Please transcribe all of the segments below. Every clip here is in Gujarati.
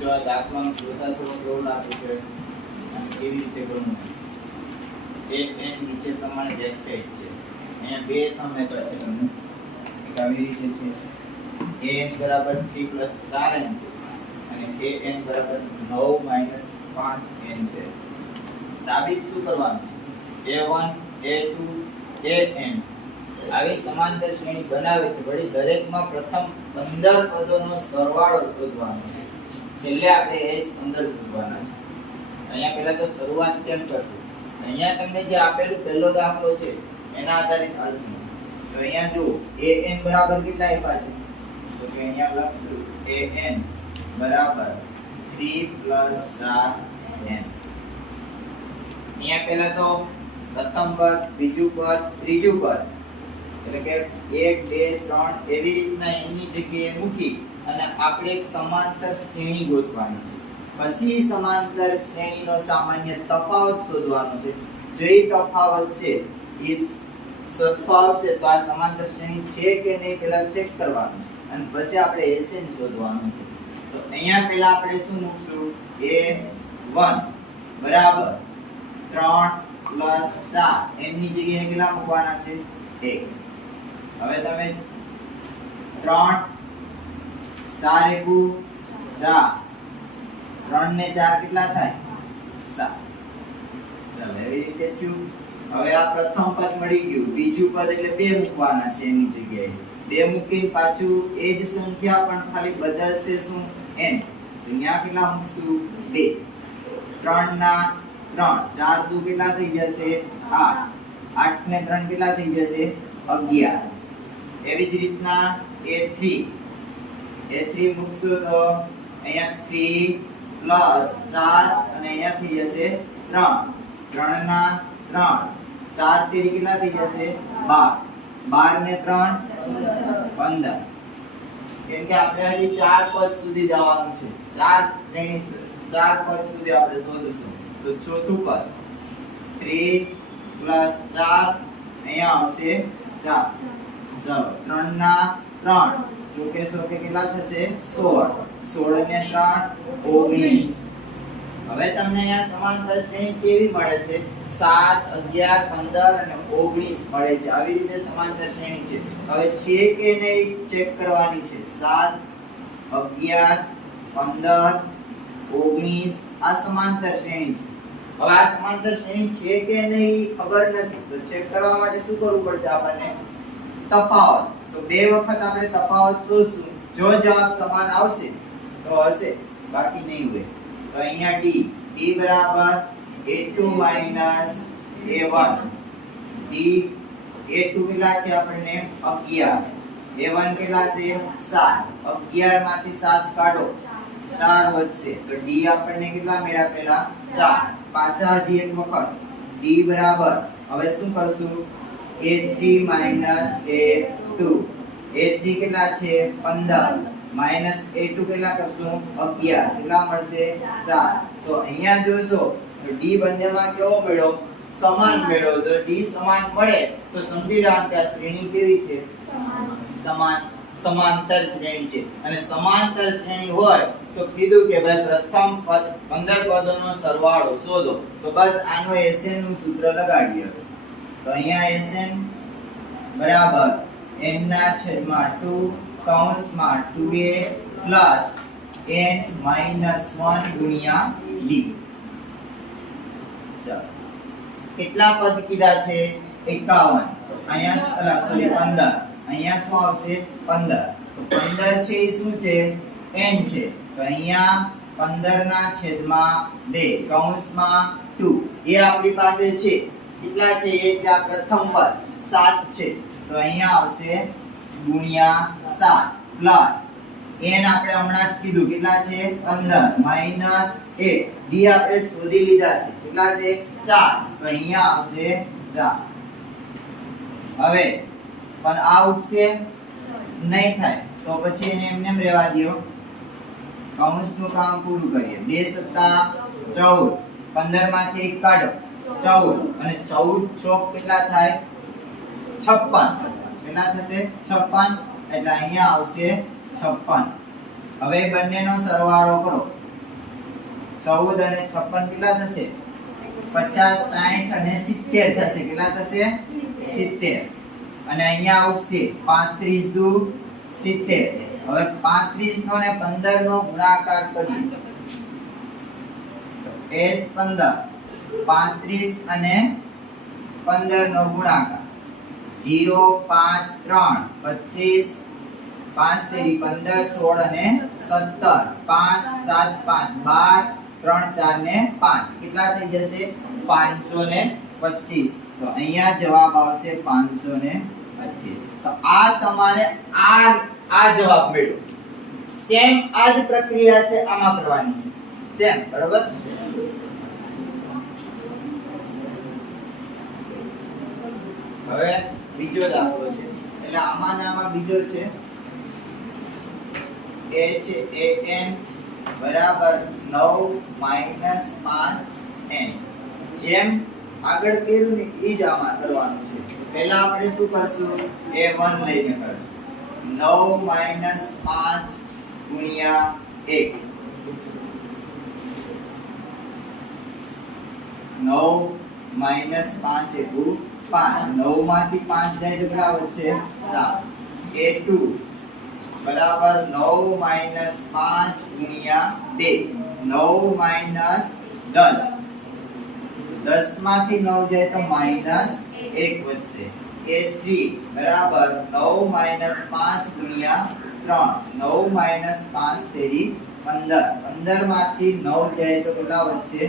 જો આ દાખલામાં જોતા થોડો કેવું લાગે છે અને કેવી રીતે કરવું એ n નીચે પ્રમાણે વ્યાખ્યાયિત છે. અહીંયા બે સમીકરણ છે તમને એક આવી રીતે છે an બરાબર 3 + 4n છે અને an બરાબર 9 - 5n છે. સાબિત શું કરવાનું છે? a1 a2 an આવી સમાંતર શ્રેણી બનાવે છે. વળી દરેકમાં પ્રથમ 15 પદોનો સરવાળો શોધવાનો છે. છેલ્લે આપણે s 15 શોધવાના છે. અહીંયા પહેલા તો શરૂઆત કેમ કરશું? અહીંયા તમને જે આપેલું પહેલો દાખલો છે એના આધારિત હાલશું. તો અહીંયા જો an બરાબર કેટલા આપ્યા છે? તો કે અહીંયા લખશું an બરાબર 3 + 4n. અહીંયા પહેલા તો પ્રથમ પદ, બીજું પદ, ત્રીજું પદ એટલે કે 1 2 3 એવી રીતના એની જગ્યાએ મૂકી અને આપણે એક સમાંતર શ્રેણી ગોતવાની છે. પછી સમાંતર શ્રેણીનો સામાન્ય તફાવત શોધવાનો છે. જો એ તફાવત છે એ સરખાવશે તો આ સમાંતર શ્રેણી છે કે નહીં પહેલા ચેક કરવાનું છે અને પછી આપણે SN શોધવાનું છે. તો અહીંયા પહેલા આપણે શું મૂકશું? a1 બરાબર 3 + 4 n ની જગ્યાએ કેટલા મૂકવાના છે? 1. હવે તમે 3 4 * 1 4 3 ને 4 કેટલા થાય? 7. ચાલો એવી રીતે થયું. હવે આ પ્રથમ પદ મળી ગયું. બીજું પદ એટલે 2 મૂકવાના છે એની જગ્યાએ. 2 મૂકીને પાછું એ જ સંખ્યા પણ ખાલી બદલશે શું? n. તો અહીંયા કેટલા મૂકશું? 2. 3 ના 3 4 દુ કેટલા થઈ જશે? 8. 8 ને 3 કેટલા થઈ જશે? 11. એવી જ રીતના a3 મૂકશું તો અહીંયા 3 + 4 અને અહીંયા થઈ જશે 3. 3 ના 3 4 તેરી કેટલા થઈ જશે? 12. 12 ને 3 15. કેમ કે આપણે હજી 4 પદ સુધી જવાનું છે. 4 પદ સુધી આપણે શોધીશું. તો ચોથું પદ 3 + 4 અહીંયા આવશે 4. ચાલો 3 ના 3 ચોકે ચોકે કેટલા થશે? 16. 16 ને 3 19. હવે તમને અહીંયા સમાંતર શ્રેણી કેવી મળે છે? 7 11 15 અને 19 મળે છે. આવી રીતે સમાંતર શ્રેણી છે. હવે છે કે નહીં ચેક કરવાની છે. 7 11 15 19 આ સમાંતર શ્રેણી છે. હવે આ સમાંતર શ્રેણી છે કે નહીં ખબર નથી. તો ચેક કરવા માટે શું કરવું પડશે આપણને? તફાવત. તો બે વખત આપણે તફાવત શોધશું. જો જવાબ સમાન આવશે તો હશે, બાકી નહીં હોય. તો અહીંયા d બરાબર a2 - a1. a2 કેટલા છે આપણને? 11. a1 કેટલા છે? 7. 11 માંથી 7 કાઢો 4 વધશે. તો d આપણને કેટલા મળ્યા? પહેલા 4. પાછા હજી એક વખત d બરાબર હવે શું કરશું? a3 - a2. a3 કેટલા છે? 15 a2 કેટલા કરશું? 11. કેટલા મળશે? 4. તો અહીંયા જોશો તો d બંનેમાં કેવો મળ્યો? સમાન મળ્યો. તો d સમાન મળે તો સમજી લેવાનું કે આ શ્રેણી કેવી છે? સમાંતર શ્રેણી છે. અને સમાંતર શ્રેણી હોય તો કીધું કે ભાઈ પ્રથમ 15 પદોનો સરવાળો શોધો. તો બસ આનો SN નું સૂત્ર લગાડીએ. તો અહીંયા SN બરાબર n ના છેદમાં 2 કૌંસમાં 2a પ્લસ n માઈનસ 1 ગુણ્યા d. ચાલો કેટલા પદ કીધા છે? 51. અહીંયા સોરી 15. અહીંયા શું આવશે? 15. તો 15 છે એ શું છે? n છે. તો અહીંયા 15 ના છેદમાં 2 કૌંસમાં 2 એ આપણી પાસે છે. કેટલા છે? એટલે આ પ્રથમ પદ 7 છે. તો અહીંયા આવશે ગુણ્યા 7 પ્લસ n આપણે હમણાં જ કીધું કેટલા છે? 15 માઈનસ 1 d આપણે શોધી લીધા છે. કેટલા છે? 4. તો અહીંયા આવશે 4. હવે પણ આ ઉઠશે નહીં થાય તો પછી એને એમને રહેવા દો. કૌંસનું કામ પૂરું કરીએ. 2 સત્તા 14. 15 માંથી 1 કાઢો 14 અને 14 ચોક કેટલા થાય? 56. કેટલા થશે? 56. એટલે અહીંયા આવશે 56. હવે બંનેનો સરવાળો કરો. 14 અને 56 કેટલા થશે? 50, 60 અને 70 થશે. કેટલા થશે? 70. અને અહીંયા આવશે 35 દુ 70. હવે 35 નો ને 15 નો ગુણાકાર કરીએ તો S15 35 અને 15 નો ગુણાકાર 0 5 3 25 5 તેરી 15 16 અને 17 5 7 5 12 3 4 ને 5 કેટલા થઈ જશે? 525. તો અહીંયા જવાબ આવશે 525. તો આ તમારે આ જવાબ મેળવો. સેમ આ જ પ્રક્રિયા છે આમાં કરવાની છે. સેમ બરાબર. હવે બીજો દાખલો છે. એટલે આમાં બીજો છે a છે an બરાબર 9 - 5n. જેમ આગળ કર્યું ને એ જ આમાં કરવાનું છે. પહેલા આપણે શું કરશું? a1 લઈને કરશું. 9 - 5 ગુણ્યા 1. 9 - 5 = 5. 9 માંથી 5 જાય તો કેટલા વધશે? 4. a2 બરાબર 9 - 5 ગુણ્યા 2. 9 - 10. 10 માંથી 9 જાય તો -1 વધશે. a3 બરાબર 9 - 5 ગુણ્યા 3. 9 - 5 તેરી 15. 15 માંથી 9 જાય તો કેટલા વધશે?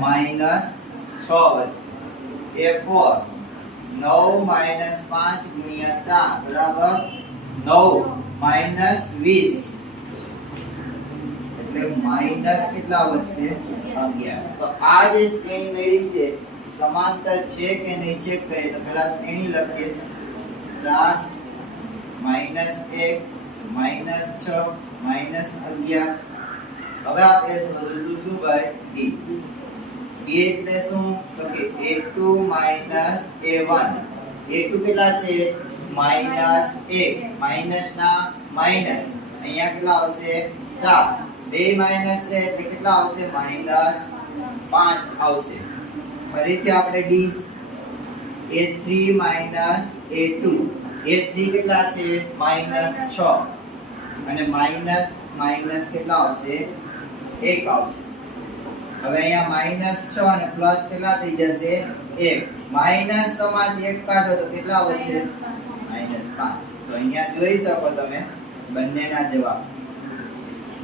-6 વધશે. a4 9 - 5 ગુણ્યા 4 બરાબર 9 - 20. એટલે માઈનસ કેટલા વધશે? 11. તો આ જે શ્રેણી મેળી છે સમાંતર છે કે નહીં ચેક કરીએ તો પહેલા શ્રેણી લખીએ. 4 -1 -6 -11. હવે આપણે શોધીશું શું ભાઈ? d. d એટલે શું? તો કે a2 - a1. a2 કેટલા છે? -1. માઈનસ ના માઈનસ અહીંયા કેટલા આવશે? 4. 2 માઈનસ છે એટલે કેટલા આવશે? -5 આવશે. ફરીથી આપણે d a3 - a2. a3 કેટલા છે? -6 અને માઈનસ માઈનસ કેટલા આવશે? 1 આવશે. હવે અહીંયા -6 અને પ્લસ કેટલા થઈ જશે? 1. માઈનસ માંથી 1 કાઢો તો કેટલા વધશે? -5. તો અહીંયા જોઈ શકો તમે બંનેના જવાબ.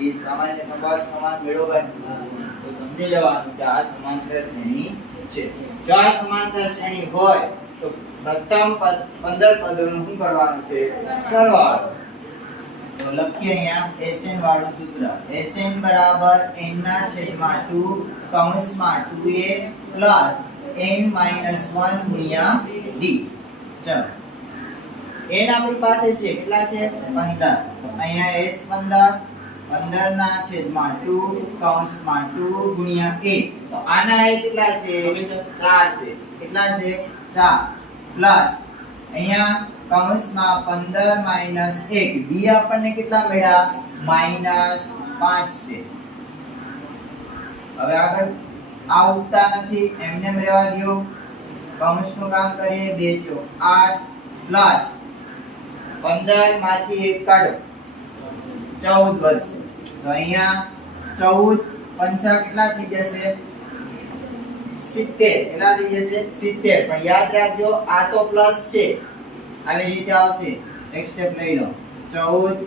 ઈ સામાન્ય તફાવત સમાન મેળવવા તો સમજી લેવાનું કે આ સમાંતર શ્રેણી છે. જો આ સમાંતર શ્રેણી હોય તો પ્રથમ 15 પદોનું શું કરવાનું છે? સરવાળો. તો લખીએ અહીંયા Sn વાળું સૂત્ર. Sn બરાબર n ના છેદમાં 2 કૌંસમાં 2a પ્લસ n - 1 ગુણ્યા d. ચલો n આપણી પાસે છે કેટલા છે? 15. તો અહીંયા S15 15 ના છેદમાં 2 કૌંસમાં 2 ગુણ્યા 1. તો આના એ કેટલા છે? 4 છે. કેટલા છે? 4 પ્લસ અહીંયા કૌંસમાં 15 - 1. d આપણને કેટલા મળ્યા? -5 છે. હવે આગળ આ ઉગતા નથી એમને રહેવા દો. કૌંસનું કામ કરીએ. 2 * 8 પ્લસ 15 માંથી 1 કાઢો 14 વધશે. તો અહીંયા 14 પંચા કેટલા થઈ જશે? 70. કેટલા થઈ જશે? 70. પણ યાદ રાખજો આ તો પ્લસ છે. આવી રીતે આવશે. એક સ્ટેપ લઈ લો. 14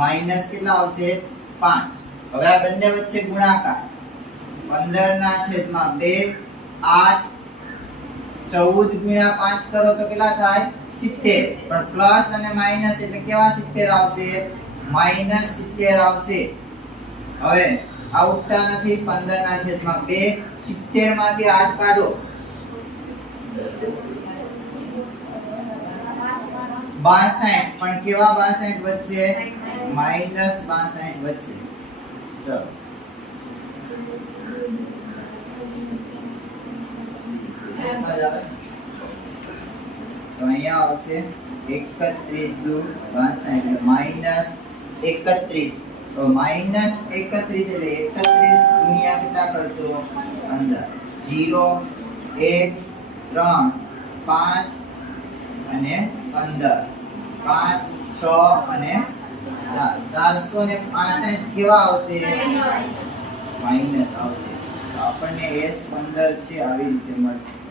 માઈનસ કેટલા આવશે? 5. હવે આ બંને વચ્ચે ગુણાકાર. 15 ના છેદમાં 2 8 14 ગુણ્યા 5 કરો તો કેટલા થાય? 70. પણ પ્લસ અને માઈનસ એટલે કેવા 70 આવશે? -70 આવશે. હવે આ ઉગતા નથી. 15 ના છેદમાં 2 70 માંથી 8 કાઢો 62. પણ કેવા 62 વધશે? -62 વધશે. ચલો તો અહીંયા આવશે 31 દુ 62 એટલે -31. તો -31 એટલે 31 ગુણ્યા કેટલા કરશો 15 0 1 3 5 અને 15 5 6 અને 4 465 કેવા આવશે માઈનસ આવશે તો આપણને S15 છે આવી રીતે મળશે